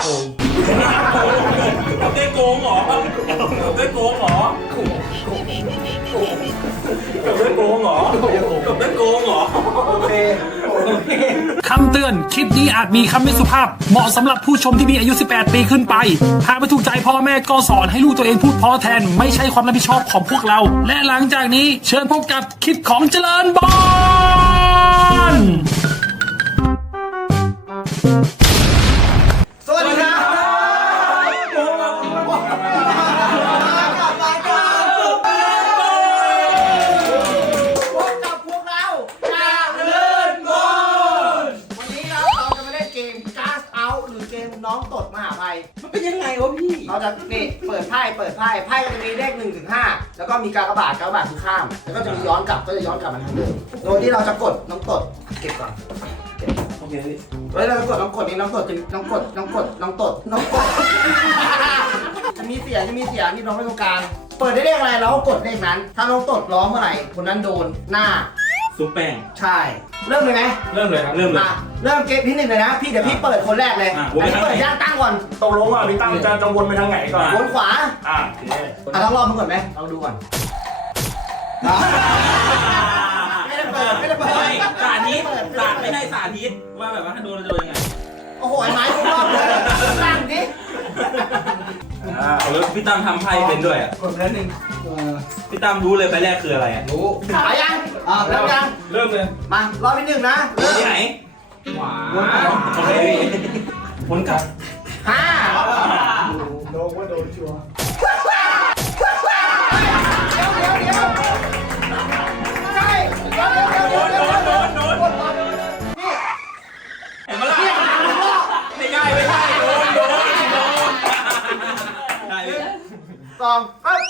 โกงทำได้โกงเหรอทำได้โกงเหรอทำได้โกงเหรอทำได้โกงเหรอ โอเค โอเค คำเตือน คลิปนี้อาจมีคำไม่สุภาพ เหมาะสำหรับผู้ชมที่มีอายุ 18 ปีขึ้นไป หากไม่ถูกใจพ่อแม่ก็สอนให้ลูกตัวเองพูดเพอแทน ไม่ใช่ความรับผิดชอบของพวกเรา และหลังจากนี้เชิญพบกับคลิปของเจริญบอล ไพ่เปิดไพ่ไพ่ก็จะมีเลข1ถึง5แล้วก็มีกากบาทกากบาทคือข้าม แล้วก็จะมีย้อนกลับก็จะย้อนกลับมาทางเดิมโดยที่เราจะกดน้องตดเก็บก่อนเก็บโอเคพี่เฮ้ยเราจะกดน้องกดนี่น้องกดจะน้องกดน้องกดน้องตดน้องกดจะมีเสียงจะมีเสียงที่น้องไม่ต้องการเปิดได้เลขอะไรเราก็กดเลขนั้น ถ้าน้องตดร้องเมื่อไหร่คนนั้นโดนหน้า ซุปแป้ง ใช่ เริ่มเลยไหมเริ่มเลยครับ เริ่มเลย อะเริ่มเกมที่หนึ่งเลยนะ พี่เดี๋ยวพี่เปิดคนแรกเลยอะอันนี้เปิดย่างตั้งก่อนตกลงว่าพี่ตั้งจะกังวลไปทางไหนก่อน วนขวาอะโอเคอะต้องรอบมันก่อนไหมลองดูก่อน ไม่ได้เปิดไม่ได้เปิดไม่สาธิตสาไม่ใช่สาธิตว่าแบบว่าถ้าโดนจะโดนยังไง โอ้โหไอ้ไม้ทุกรอบเลยตั้งดิอ่าแล้วพี่ตั้มทำไพ่เป็นด้วยอะกดแล้วหนึ่งพี่ตั้มรู้เลยใบแรกคืออะไรอะรู้ขายังอะเริ่มยังเริ่มเลยมารอบที่หนึ่งนะเริ่มที่ไหนขวาโอเคผลกลับห้าโดนว่าโดนชัวร์ สองปึ๊บ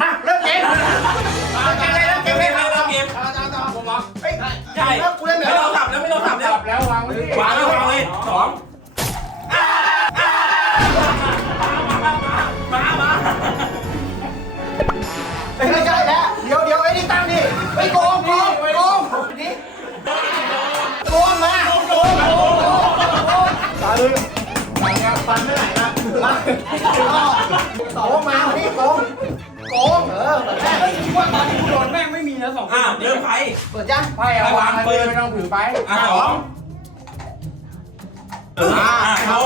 มาเริ่มเกมเริ่มเกมเลยเริ่มเกเกมมเลยเกมเกมเกมต่อต่อต่อผมเหรอเฮ้ยใช่เริ่มกูเล่นแบไม่เราสับแล้วไม่เราสับแล้ว แล้ววางไว้ที่วางเลยวางเลยสอง ออแบบแรกว่าตอนที่กูโดนแม่งไม่มีนะสองอะเริ่มไพ่เปิดยังไพ่เอาวางไปไม่ต้องถือไปอะสองเอออะเขา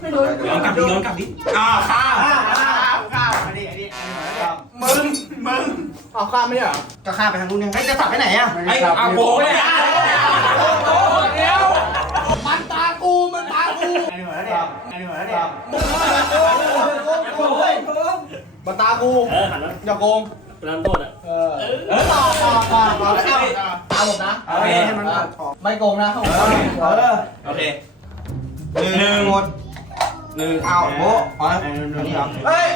ไม่รู้ย้อนกลับดิย้อนกลับดิอะข้ามข้าวข้าวอันนี้อันนี้มึงมึงเอาข้ามไม่เหรอจะข้ามไปทางนู้นยังไอ้จะตัดไปไหนอะไอ้อาโกเนี่ยโอ้โหเดี๋ยวมันตากูมันตากูอันนี้เหมือนเนี่ยอันนี้เหมือนเนี่ย มันตากูอย่าโกงเริ่มต้นอะเออเออต่อต่อต่อต่อแล้วเอาตาผมนะโอเคให้มันไม่โกงนะเขาเออโอเคหนึ่งหมดหนึ่งเอาโบ๊ะอ๋ออันนี้เหรอเฮ้ย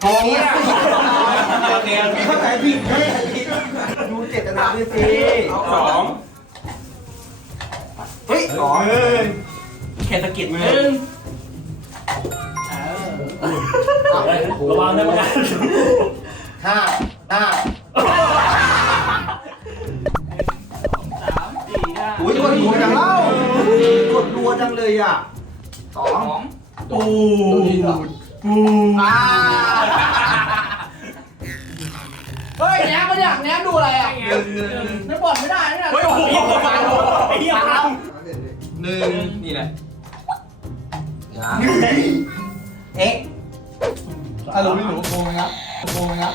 โกงเนี่ยโอเคโอเคเข้าใจผิดเข้าใจผิดดูเจตนาด้วยสิสองเฮ้ยสองแค่สะกิดมือ ระวังนะมึงห้าห้าอุ้ยกดรัวจังเล่ากดรัวจังเลยอะสองปูอ่าเฮ้ยแหนมมาเนี่ยแหนมดูอะไรอะหนึ่งหนึ่งไม่บ่นไม่ได้เนี่ยเฮ้ยโอ้โหไอ้เหี้ยสามหนึ่งนี่แหละเอ็ก อะรู้ไม่รู้โกงไหมครับโกงไหมครับ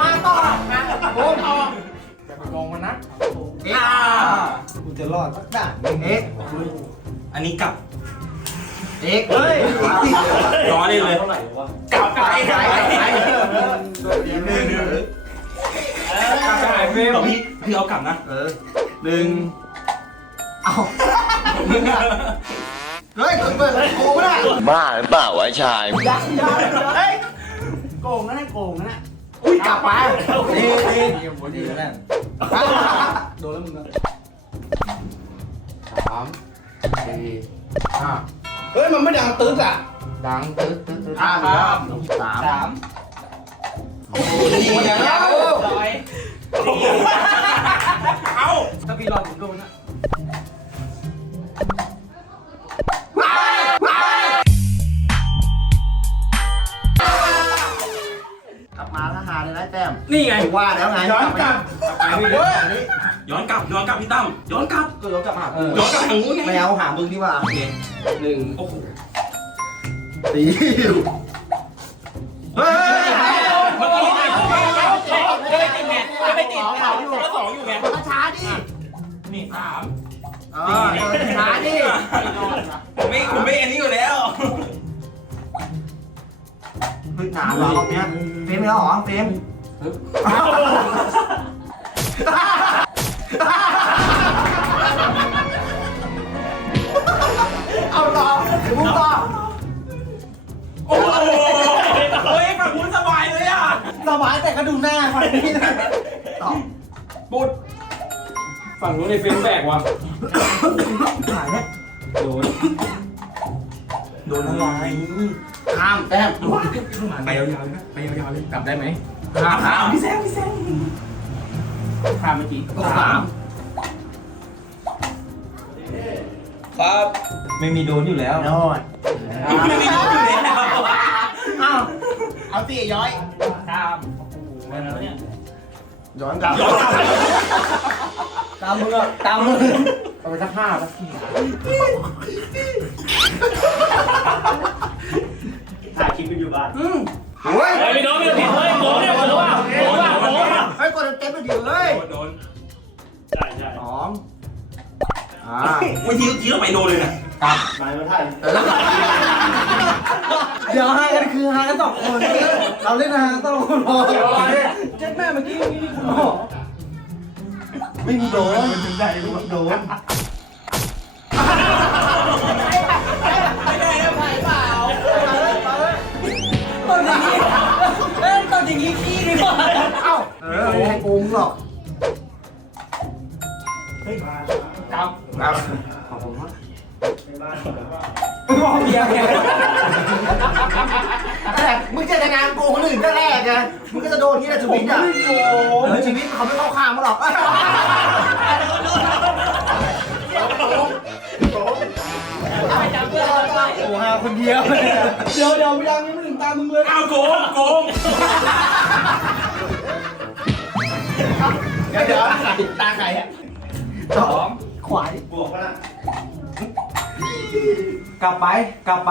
มาต่อมาโกงอย่าไปโกงมันนะเอ็กอ่ากูจะรอดสักด่านเอ็กอันนี้กลับเอ็กเฮ้ยย้อนได้เลยกลับไปกลับไปหนึ่งกลับไปเฟรมพี่พี่เอากลับนะเออหนึ่ง เอาหนึ่งอะเฮ้ยเปิดโกงไม่ได้บ้าหรือเปล่าวะชายยังยังเฮ้ยโกงนั่นโกงนั่นอุ้ยกลับไปดีดีเยี่ยมหัวดีแล้วโดนแล้วมึงนะสามสี่ห้าเฮ้ยมันไม่ดังตึ๊ดอะดังตึ๊ดตึ๊ดตึ๊ดอะห้าครับสามสามดีแล้วเอาถ้าพี่รอดผมโดนนะาแล้วหาเลยนะแต้มนี่ไง ว่าแล้วไงย้อนกลับ กลับไปเฮ้ยอันนี้ย้อนกลับย้อนกลับพี่ตั้มย้อนกลับก็ย้อนกลับมาหากูย้อนกลับทางนู้นไงไม่เอาหามึงดีกว่าโอเคหนึ่งโอ้โหตีเฮ้ยเมื่อกี้ไงไม่ติดไงไม่ติดไงแล้วสองอยู่ไงช้าดินี่สามเออช้าดิผมไม่ผมไม่อันนี้อยู่แล้ว เฮ้ยหนาวเหรอรอบเนี้ยเฟรมไม่เอาเหรอเฟรมเอาต่อมึงต่อโอ้โหเฮ้ยฝั่งคุณสบายเลยอะสบายแต่ก็ดูหน้ามันนี่ต่อปุ๊ดฝั่งนู้นในเฟซแบกว่ะหายเนี่ยโดนโดนอะไร ข้ามแต้มไปยาวๆเลยนะไปยาวๆเลยกลับได้ไหมถามถามพี่แซมพี่แซมข้ามเมื่อกี้สามครับไม่มีโดนอยู่แล้วโน่นไม่มีโดนอยู่แล้วอ้าวเอาตีย้อยข้ามวันนั้นเนี่ยย้อนกลับย้อนกลับตามมึงอะตามมึงเอาไปสักห้าสักที ถ่ายคลิปกันอยู่บ้านอืมโอ้ยเฮ้ยไม่โดนไม่โดนเฮ้ยโดนเนี่ยโดนว่ะโดนว่ะโดนว่ะเฮ้ยกดเต็มๆไปดิเฮ้ยโดนสองอ่าไม่ทิ้งทิ้งไปโดนเลยนะเดี๋ยวห้ากันคือห้ากันสองคน เราเล่นห้ากันสองคนพอเจ็ดแม่เมื่อกี้มีคุณหมอไม่มีโดนโดนไม่ งหรอกกลับครับขอบคุณมากมองเบียร์เนี่ยแต่มึงจะแต่งงานโกงคนอื่นก็แรกไงมึงก็จะโดนที่แหละชีวิตอะเออชีวิตเขาไม่เข้าข้างมึงหรอกโอ้หาคนเดียว เดี๋ยวเดี๋ยวยังไม่ถึงตามึงเลย อ้าวโกงโกง เดี๋ยวเดี๋ยวตาใครอะสองขวายกลับไป กลับไป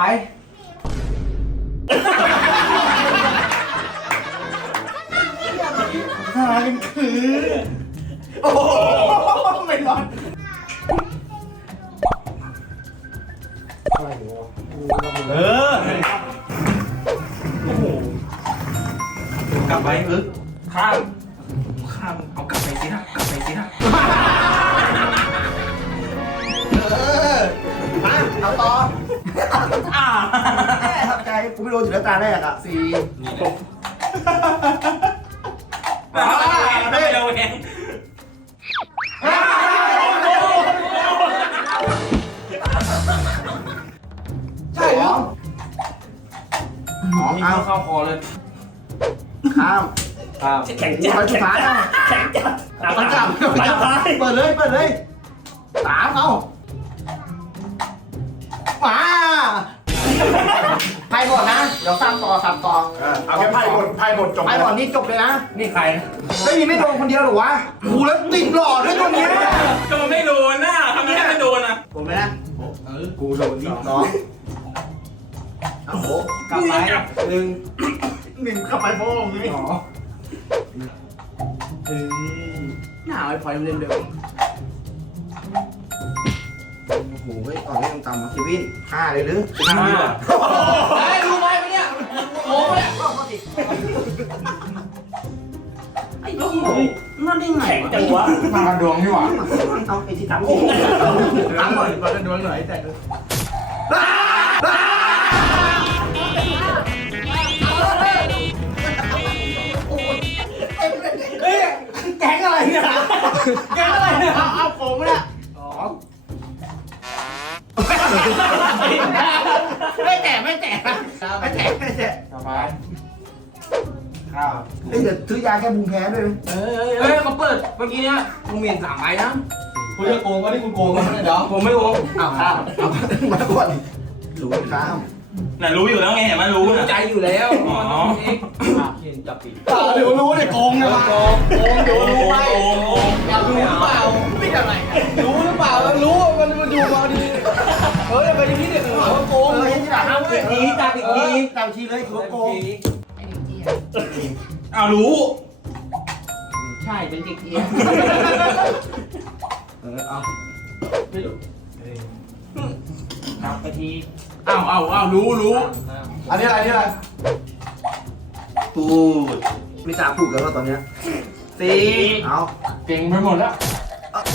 หากันคือ โอ้โหไม่รอนเออ โอ้โหกลับไปเออข้ามข้ามเอา สินะกลับไปสินเออมาเอาต่ออ่าแม่ทับใจกูไม่โดนอยู่แล้วตาแรกอะสี่ไม่เร็วเองใช่เหรอหอนี่เอาเข้าคอเลย ข้าม ครับแข็งไปจัดสุดท้ายอะแข็งจัดไปจับไปจับเปิดเลยเปิดเลยสามเอามาไพ่หมดนะ เดี๋ยวซ้ำต่อซ้ำต่อเอาแค่ไพ่หมดไพ่หมดจบไพ่หมดนี่จบเลยนะ นี่ใครไม่มีไม่โดนคนเดียวหรอวะกูแล้วติดหลอดด้วยตัวเนี้ยก็มันไม่โดนน่ะทำไมไม่โดนอะผมไหมนะกูโดนนี่สองโอ้โหกลับไปหนึ่งหนึ่งเข้าไปโป้งนี่สอง เออหนาวไอ้พลอยเล่นเร็วโอ้โหเฮ้ยต่อให้ต่ำๆมาเควินห้าเลยหรือห้าไอ้รู้ไหมเนี่ยโอ้ยไอ้โอ้โหมันได้ไงแข็งจังวะมาดวงนี่หว่าเอาไอ้ที่ตั้งโอ้โหตั้งหน่อยมาดวงหน่อยแต่ แก๊งอะไรเนี่ยเอาเอาโป้งเนี่ยสองไม่แตะไม่แตะไม่แตะไม่แตะต่อไปคข้าวเอ้ยเดี๋ยวซื้อยาแก้ภูมิแพ้ด้วยนะเฮ้ยเขาเปิดเมื่อกี้เนี้ยมึงเมีสามใบนะคุณจะโกงก็ที่คุณโกงก็ได้เดี๋ยวผมไม่โกงอ้าวข้ามเอามาก่อนหลุดข้าม น่ะรู้อยู่แล้วไงเห็นไหมรู้รู้นะ ใจอยู่แล้วอ๋อเองเดี๋ยวรู้เนี่ยโกงไงวะโกงโกงเดี๋ยวรู้ไปโอ้โหอยากรู้หรือเปล่าไม่อะไรรู้หรือเปล่ารู้มันมันอยู่มาดีเฮ้ยไปที่นี่เด็กหาว่าโกงเออให้ที่หลังเอาอีกทีจับอีกทีจำทีเลยถือว่าโกงอ้าวรู้ใช่เป็นเด็กเกียร์เออเอานับไปที อ้าวอ้าวอ้าวรู้รู้อันนี้อะไรนี่อะไรพูดไม่กล้าพูดกันแล้วตอนเนี้ยสี่เอาเก่งไปหมดแล้วอาจ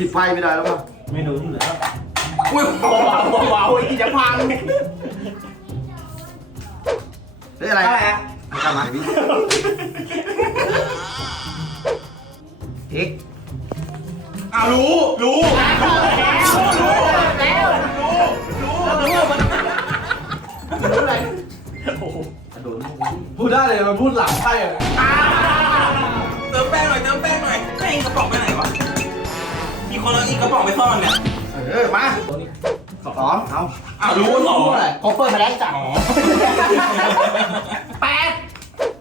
เริ่มจิดไฟไม่ได้แล้วป่ะไม่รู้อยู่แล้วอุ้ยว้าวว้าวว้าวอีจะพังเฮ้ยอะไรอะไรอะไม่กล้ามาพี่เอ็กอ้าวรู้รู้พูดได้เลยมันพูดหลังใช่เลยเติมแป้งหน่อย เติมแป้งหน่อยแป้งกระป๋องไปไหนวะมี คนเอาอีกกระป๋องไปซ่อนเนี่ยเออมาสองเอาอ้าวรู้สองอะไรคอปเปอร์มาแล้วจ้ะอ๋อแปด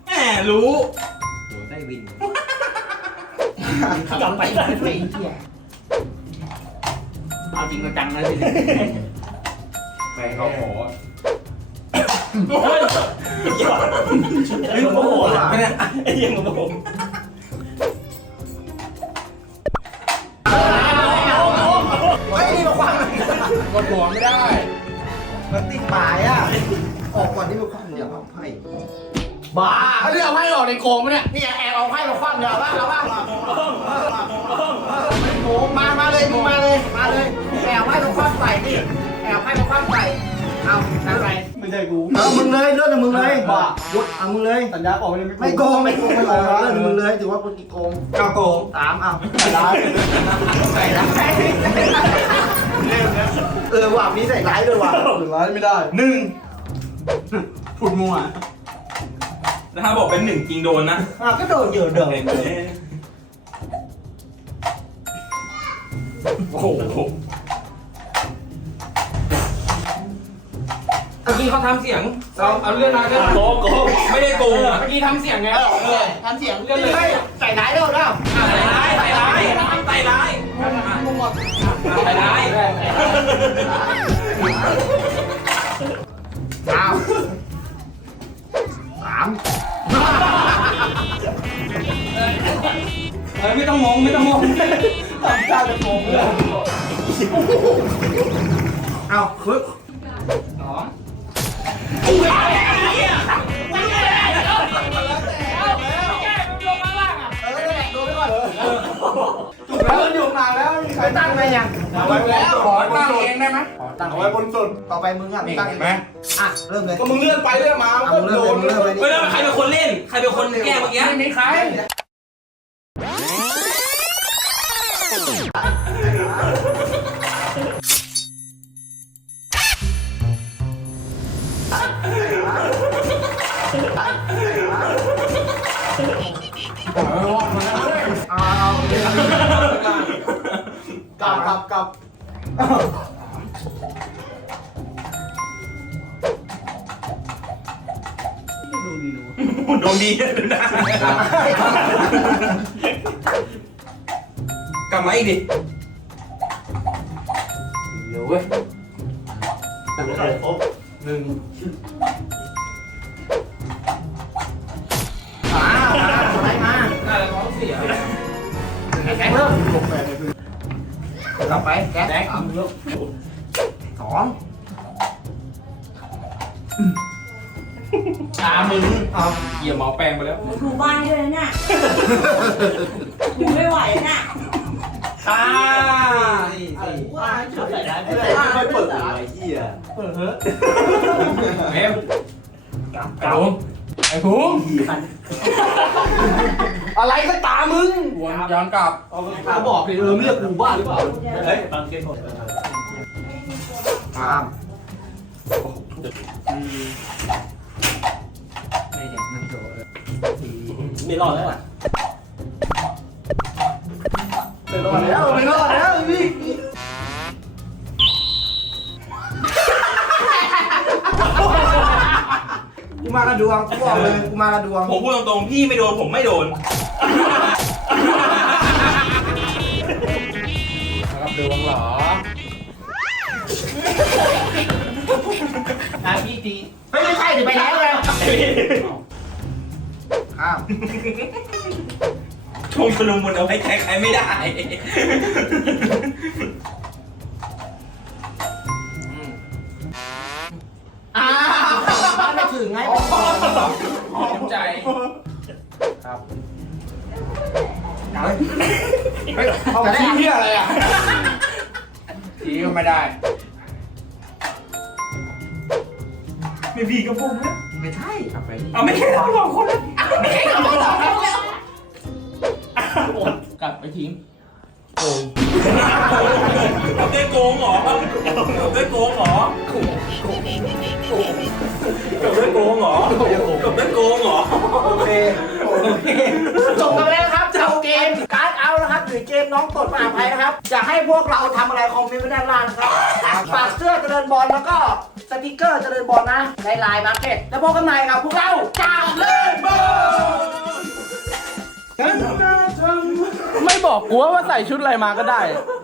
แหมรู้ได้วินจำไปไม่ไปเที่ยเอาจริงจังนะสิไปเขาขอเฮ้ยโอ้โหไม่เนี่ยไอ้ยังโอ้โห ดหัวไม่ได้ มันติดปลายอะ ออกก่อนที่มาขวางเดี๋ยวเอาไพ่บ้าเขาเรียกว่าให้ออกในโกงไหมเนี่ยนี่แอบเอาไพ่มาคว่ำเดี๋ยวเอาบ้างเอาบ้างมาโอ้มา มาเลยมึงมาเลย มาเลย แอบไพ่มาคว่ำใส่ดิแอบไพ่มาคว่ำใส่เอาอะไรไม่ใช่กูเอามึงเลยเลื่อนมึงเลยบ้ายุดเอามึงเลยสัญญาบอกไม่ได้ไม่โกงไม่โกงไม่โกงเลื่อนมึงเลยถือว่าคนกี่โกงก้าโกงสามเอาใส่ร้ายใส่ร้าย เออว่ะมีใส่ร้ายด้วยว่ะใส่ร้ายไม่ได้หนึ่งพูดมั่วแล้วถ้าบอกเป็นหนึ่งจริงโดนนะอะก็โดนเยอะเดิมโอ้โหเมื่อกี้เขาทำเสียงเราเอาเรื่องอะไรกันโกโกไม่ได้โกงอะเมื่อกี้ทำเสียงไงเออทำเสียงเลื่อนเลยใส่ร้ายด้วยเปล่าใส่ร้ายใส่ร้ายใส่ร้าย ใส่ร้ายอ้าวสามเฮ้ยไม่ต้องมองไม่ต้องมองทำท่าจะโกงเลยเอาคึกสอง เองได้ไหมตั้งเอาไว้บนสุดต่อไปมึงอะมึงตั้งเห็นไหมอะเริ่มเลยก็มึงเลื่อนไปเลื่อนมาอะก็มึงเริ่โดมนเลยมึงเริ่มเลยเฮ้ยแล้วใครเป็นคนเล่น ใครเป็นคนแก้เมื่อกี้ไม่มีใครเอาเอากลับกลับกลับ โดนดีดูนะกลับมาอีกดิเดี๋ยวเว้ยหนึ่งอ่าอะไรมาน่าจะท้องเสียแกเริ่มลงแปดเลยคือต่อไปแก๊สสามสอง ตามึงเอาเหยียบหมอแปลงไปแล้วถูบ้านด้วยนะเนี่ยถูไม่ไหวนะอตาใส่ได้ไอ้แต่ไม่ค่อยเปิดไอ้เหี้ยเมมไอ้ภูมิไอ้ภูมิอะไรก็ตามมึงวนย้อนกลับเขาบอกดิเออเรียกกูบ้าหรือเปล่า เฮ้ยบางเกม หมดตามไม่รอดแล้วอะไม่รอดแล้วไม่รอดแล้วพี่กูมากระดวงกูบอกเลยกูมากระดวง ผมพูดตรงๆ พี่ไม่โดนผมไม่โดน อะพี่ตีเฮ้ยไม่ใช่ดิไปแล้วไงข้ามช่วงชุลมุนเอาไว้ใจใครไม่ได้ อ้าวไม่ถึงไงน้ำใจเอาชี้เหี้ยอะไรอะชี้ก็ไม่ได้ ไม่พี่ก็พูดนะไม่ใช่เอาไม่ใช่เราสองคนแล้วไม่ใช่เราสองคนแล้วกลับไปทิ้งทำได้โกงเหรอทำได้โกงเหรอทำได้โกงเหรอทำได้โกงเหรอโอเคโอเคจบกันไปแล้วนะครับเจ้าเกมการ์ดเอานะครับหรือเกมน้องตดมหาภัยนะครับอยากให้พวกเราทำอะไรคอมเมนต์ไว้ด้านล่างนะครับฝากเสื้อเจริญบอลแล้วก็ สติกเกอร์เจริญบอลนะในไลน์มาร์เก็ตแล้วพบกันใหม่กับพวกเราจากเล่นบอลไม่บอกกูว่าใส่ชุดอะไรมาก็ได้เ